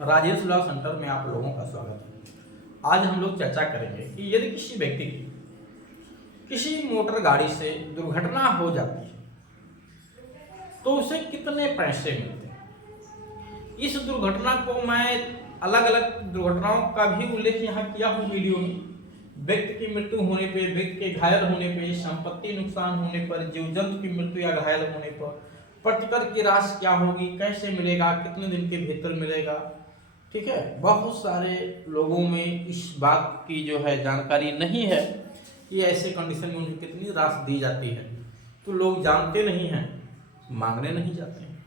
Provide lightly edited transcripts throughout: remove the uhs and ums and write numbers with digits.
Rajesh law centre में आप लोगों का स्वागत है। आज हम लोग चर्चा करेंगे कि यदि किसी व्यक्ति की किसी मोटर गाड़ी से दुर्घटना हो जाती है तो उसे कितने पैसे मिलते हैं। इस दुर्घटना को मैं अलग अलग दुर्घटनाओं का भी उल्लेख यहाँ किया हूँ वीडियो में। व्यक्ति की मृत्यु होने पे, व्यक्ति के घायल होने पे, संपत्ति नुकसान होने पर, जीव जंतु की मृत्यु या घायल होने पर प्रतिकर की राशि क्या होगी, कैसे मिलेगा, कितने दिन के भीतर मिलेगा। ठीक है, बहुत सारे लोगों में इस बात की जो है जानकारी नहीं है कि ऐसे कंडीशन में उन्हें कितनी राशि दी जाती है। तो लोग जानते नहीं हैं, मांगने नहीं जाते हैं,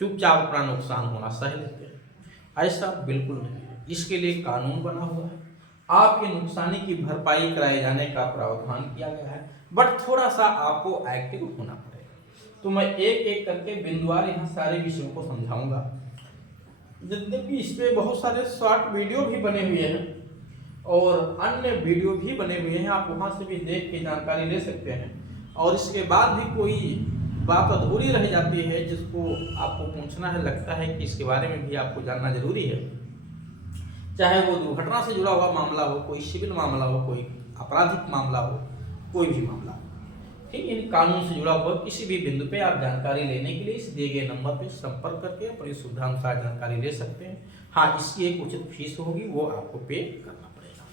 चुपचाप अपना नुकसान होना सह लेते हैं। ऐसा बिल्कुल नहीं है। इसके लिए कानून बना हुआ है, आपके नुकसानी की भरपाई कराए जाने का प्रावधान किया गया है। बट थोड़ा सा आपको एक्टिव होना पड़ेगा। तो मैं एक एक करके बिंदुवार यहाँ सारे विषयों को समझाऊंगा। यद्यपि इस पे बहुत सारे शॉर्ट वीडियो भी बने हुए हैं और अन्य वीडियो भी बने हुए हैं, आप वहां से भी देख के जानकारी ले सकते हैं। और इसके बाद भी कोई बात अधूरी रह जाती है जिसको आपको पूछना है, लगता है कि इसके बारे में भी आपको जानना जरूरी है, चाहे वो दुर्घटना से जुड़ा हुआ मामला हो, कोई सिविल मामला हो, कोई आपराधिक मामला हो, कोई भी मामला हो। ठीक, इन कानून से जुड़ा हुआ किसी भी बिंदु पे आप जानकारी लेने के लिए इस दिए गए नंबर पे संपर्क करके अपनी सुविधा अनुसार जानकारी ले सकते हैं। हाँ, इसकी एक उचित फीस होगी, वो आपको पे करना पड़ेगा।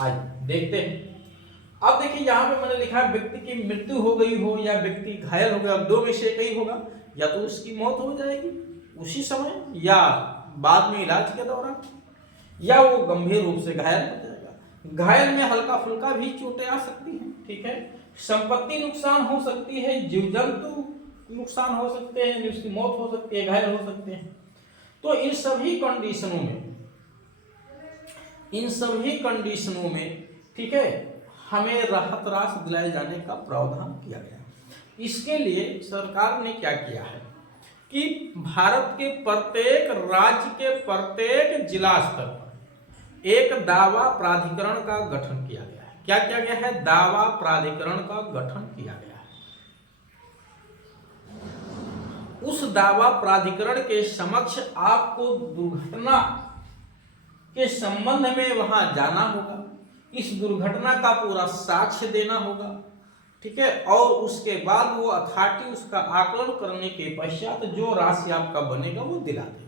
आज देखते हैं। अब देखिए, यहाँ पे मैंने लिखा है व्यक्ति की मृत्यु हो गई हो या व्यक्ति घायल हो गया। अब दो में से एक ही होगा, या तो उसकी मौत हो जाएगी उसी समय, या बाद में इलाज के दौरान, या वो गंभीर रूप से घायल हो जाएगा। घायल में हल्का फुल्का भी चोटें आ सकती हैं। ठीक है, संपत्ति नुकसान हो सकती है, जीव जंतु नुकसान हो सकते हैं, उसकी मौत हो सकती है, घायल हो सकते हैं। तो इन सभी कंडीशनों में ठीक है, हमें राहत राशि दिलाए जाने का प्रावधान किया गया है। इसके लिए सरकार ने क्या किया है कि भारत के प्रत्येक राज्य के प्रत्येक जिला स्तर पर एक दावा प्राधिकरण का गठन किया गया है। क्या किया गया है? दावा प्राधिकरण का गठन किया गया है। उस दावा प्राधिकरण के समक्ष आपको दुर्घटना के संबंध में वहां जाना होगा, इस दुर्घटना का पूरा साक्ष्य देना होगा। ठीक है, और उसके बाद वो अथॉरिटी उसका आकलन करने के पश्चात जो राशि आपका बनेगा वो दिला देगी।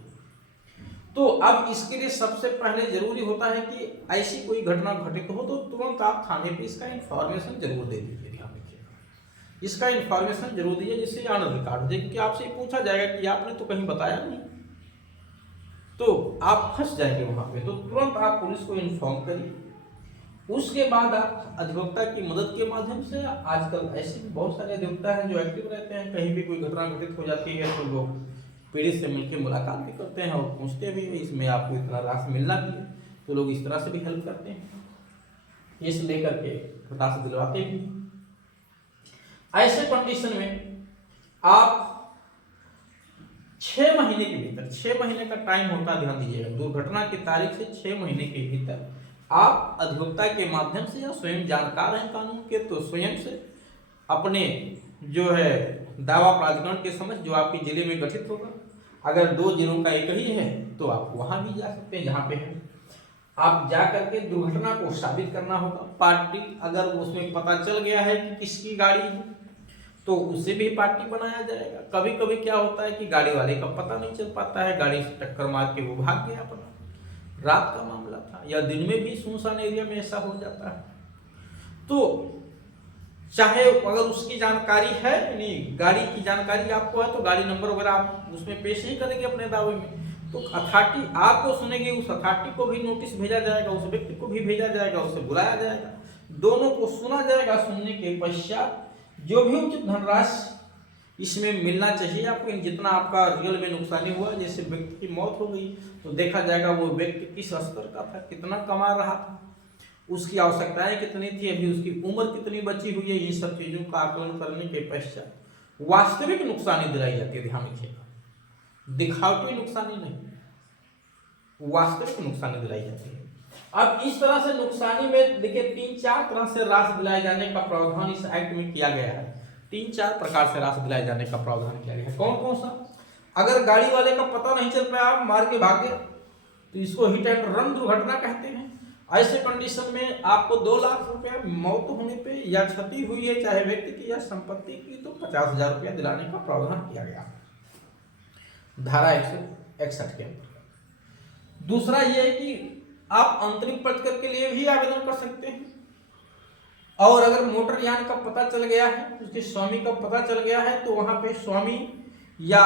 तो अब इसके लिए सबसे पहले जरूरी होता है कि ऐसी कोई घटना घटित हो तो तुरंत आप थाने पे इसका इंफॉर्मेशन जरूर दे दीजिए। ध्यान रखिएगा, इसका इंफॉर्मेशन जरूर दीजिए, जिससे ऑन रिकॉर्ड हो जाए। क्योंकि आपसे पूछा जाएगा कि आपने तो कहीं बताया नहीं, तो आप फंस जाएंगे वहां पे। तो तुरंत आप पुलिस को इन्फॉर्म करिए। उसके बाद आप अधिवक्ता की मदद के माध्यम से, आजकल ऐसे भी बहुत सारे अधिवक्ता हैं जो एक्टिव रहते हैं, कहीं भी कोई घटना घटित हो जाती है तो लोग पीड़ित से मिलकर मुलाकात भी करते हैं और पूछते भी हैं इसमें आपको इतना राशि मिलना भी है। तो लोग इस तरह से भी हेल्प करते हैं, केस लेकर के राशि दिलवाते भी। ऐसे कंडीशन में आप 6 महीने के भीतर, 6 महीने का टाइम होता है, ध्यान दीजिएगा, दुर्घटना की तारीख से 6 महीने के भीतर आप अधिवक्ता के माध्यम से, या स्वयं जानकार हैं कानून के तो स्वयं से अपने जो है दावा प्राधिकरण के समक्ष, जो आपके जिले में गठित होगा, अगर 2 जिलों का एक ही है तो आप वहां भी जा सकते हैं जहां पे है। आप जा करके दुर्घटना को साबित करना होगा। पार्टी अगर उसमें पता चल गया है कि किसकी गाड़ी है तो उसे भी पार्टी बनाया जाएगा। कभी कभी क्या होता है कि गाड़ी वाले का पता नहीं चल पाता है, गाड़ी से टक्कर मार के वो भाग गया, अपना रात का मामला था, या दिन में भी सुनसान एरिया में ऐसा हो जाता है। तो चाहे अगर उसकी जानकारी है, यानी गाड़ी की जानकारी आपको है, तो गाड़ी नंबर वगैरह आप उसमें पेश ही करेंगे अपने दावे में, तो अथॉरिटी आपको सुनेगी। उस अथॉरिटी को भी नोटिस भेजा जाएगा, उस व्यक्ति को भी भेजा जाएगा, उसे बुलाया जाएगा, दोनों को सुना जाएगा। सुनने के पश्चात जो भी उचित धनराशि इसमें मिलना चाहिए आपको, जितना आपका रियल में नुकसानी हुआ, जैसे व्यक्ति की मौत हो गई तो देखा जाएगा वो व्यक्ति किस स्तर का था, कितना कमा रहा था, उसकी आवश्यकताएं कितनी थी, अभी उसकी उम्र कितनी बची हुई है। इन सब चीजों का आकलन करने के पश्चात वास्तविक नुकसानी दिलाई जाती है। ध्यान रखिएगा, दिखावटी नुकसानी नहीं, वास्तविक नुकसानी दिलाई जाती है। अब इस तरह से नुकसानी में देखिए 3-4 तरह से राशि दिलाए जाने का प्रावधान इस एक्ट में किया गया है। 3-4 प्रकार से राशि दिलाए जाने का प्रावधान किया गया है। कौन कौन सा? अगर गाड़ी वाले का पता नहीं चल पाया, आप मार के भाग गए, तो इसको हिट एंड रन दुर्घटना कहते हैं। ऐसे कंडीशन में आपको 2 लाख रुपया मौत होने पे या क्षति हुई है चाहे व्यक्ति की या संपत्ति की, तो 50,000 रुपया दिलाने का प्रावधान किया गया धारा 161 के अंतर्गत। दूसरा ये है कि आप अंतरिम प्रतिकर के लिए भी आवेदन कर सकते हैं। और अगर मोटर यान का पता चल गया है, उसके स्वामी का पता चल गया है, तो वहां पे स्वामी या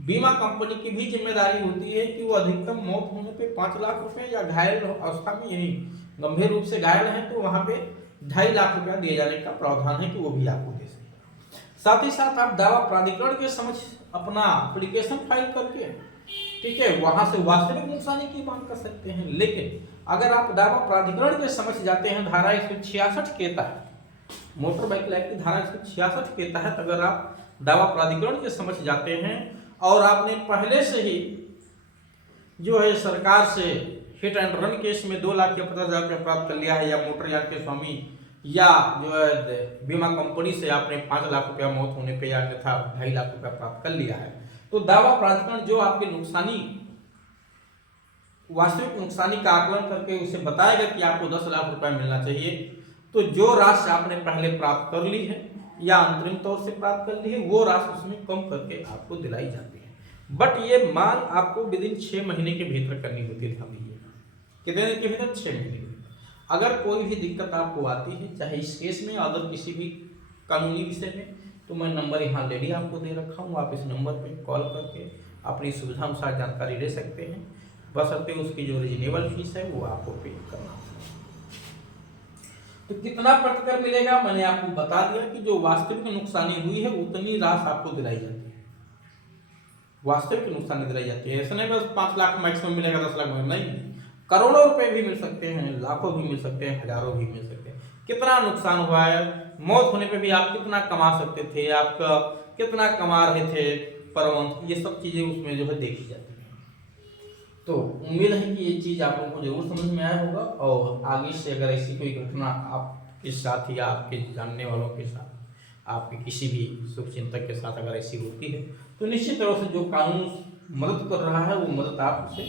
बीमा कंपनी की भी जिम्मेदारी होती है कि वो अधिकतम मौत होने पे 5 लाख रुपए या घायल अवस्था में यानी गंभीर रूप से घायल है तो वहां पे 2.5 लाख रुपया दिए जाने का प्रावधान है कि वो भी आपको दे सकते हैं। साथ ही साथ आप दावा प्राधिकरण के समक्ष अपना एप्लीकेशन फाइल करके, ठीक है, वहां से वास्तविक नुकसानी की मांग कर सकते हैं। लेकिन अगर आप दावा प्राधिकरण के समक्ष जाते हैं धारा 166 के तहत, मोटर व्हीकल एक्ट की धारा 166 के तहत अगर आप दावा प्राधिकरण के समक्ष जाते हैं और आपने पहले से ही जो है सरकार से हिट एंड रन केस में 2 लाख या 50,000 रुपया प्राप्त कर लिया है, या मोटर यान के स्वामी या जो है बीमा कंपनी से आपने 5 लाख रुपया मौत होने पे या अन्यथा 2.5 लाख रुपया प्राप्त कर लिया है, तो दावा प्राधिकरण जो आपके नुकसानी वास्तविक नुकसानी का आकलन करके उसे बताएगा कि आपको 10 लाख रुपया मिलना चाहिए। तो जो राशि आपने पहले प्राप्त कर ली है या अंतरिम तौर से प्राप्त कर ली है, वो राशि उसमें कम करके आपको दिलाई जाती है। बट ये मांग आपको विदिन 6 महीने के भीतर करनी होती है। ध्यान दीजिए, कितने दिन के भीतर? 6 महीने के भीतर। अगर कोई भी दिक्कत आपको आती है, चाहे इस केस में अदर किसी भी कानूनी विषय में, तो मैं नंबर यहाँ ऑलरेडी आपको दे रखा हूँ, आप इस नंबर पर कॉल करके अपनी सुविधा अनुसार जानकारी ले सकते हैं। बशर्ते उसकी जो रिजनेबल फीस है वो आपको पे करना। तो कितना प्रतिकर मिलेगा मैंने आपको बता दिया कि जो वास्तविक नुकसानी हुई है उतनी राशि आपको दिलाई जाती है। वास्तविक नुकसानी दिलाई जाती है, ऐसा नहीं बस 5 लाख मैक्सिमम मिलेगा, 10 लाख में नहीं, करोड़ों रुपए भी मिल सकते हैं, लाखों भी मिल सकते हैं, हजारों भी मिल सकते हैं। कितना नुकसान हुआ है, मौत होने पे भी आप कितना कमा सकते थे, आपका कितना कमा रहे थे पर मंथ, ये सब चीजें उसमें जो है देखी जाती है। तो उम्मीद है कि ये चीज़ आप लोगों को जरूर समझ में आया होगा, और आगे से अगर ऐसी कोई घटना आपके साथ या आपके जानने वालों के साथ, आपके किसी भी शुभचिंतक के साथ अगर ऐसी होती है, तो निश्चित तौर से जो कानून मदद कर रहा है वो मदद आप उसे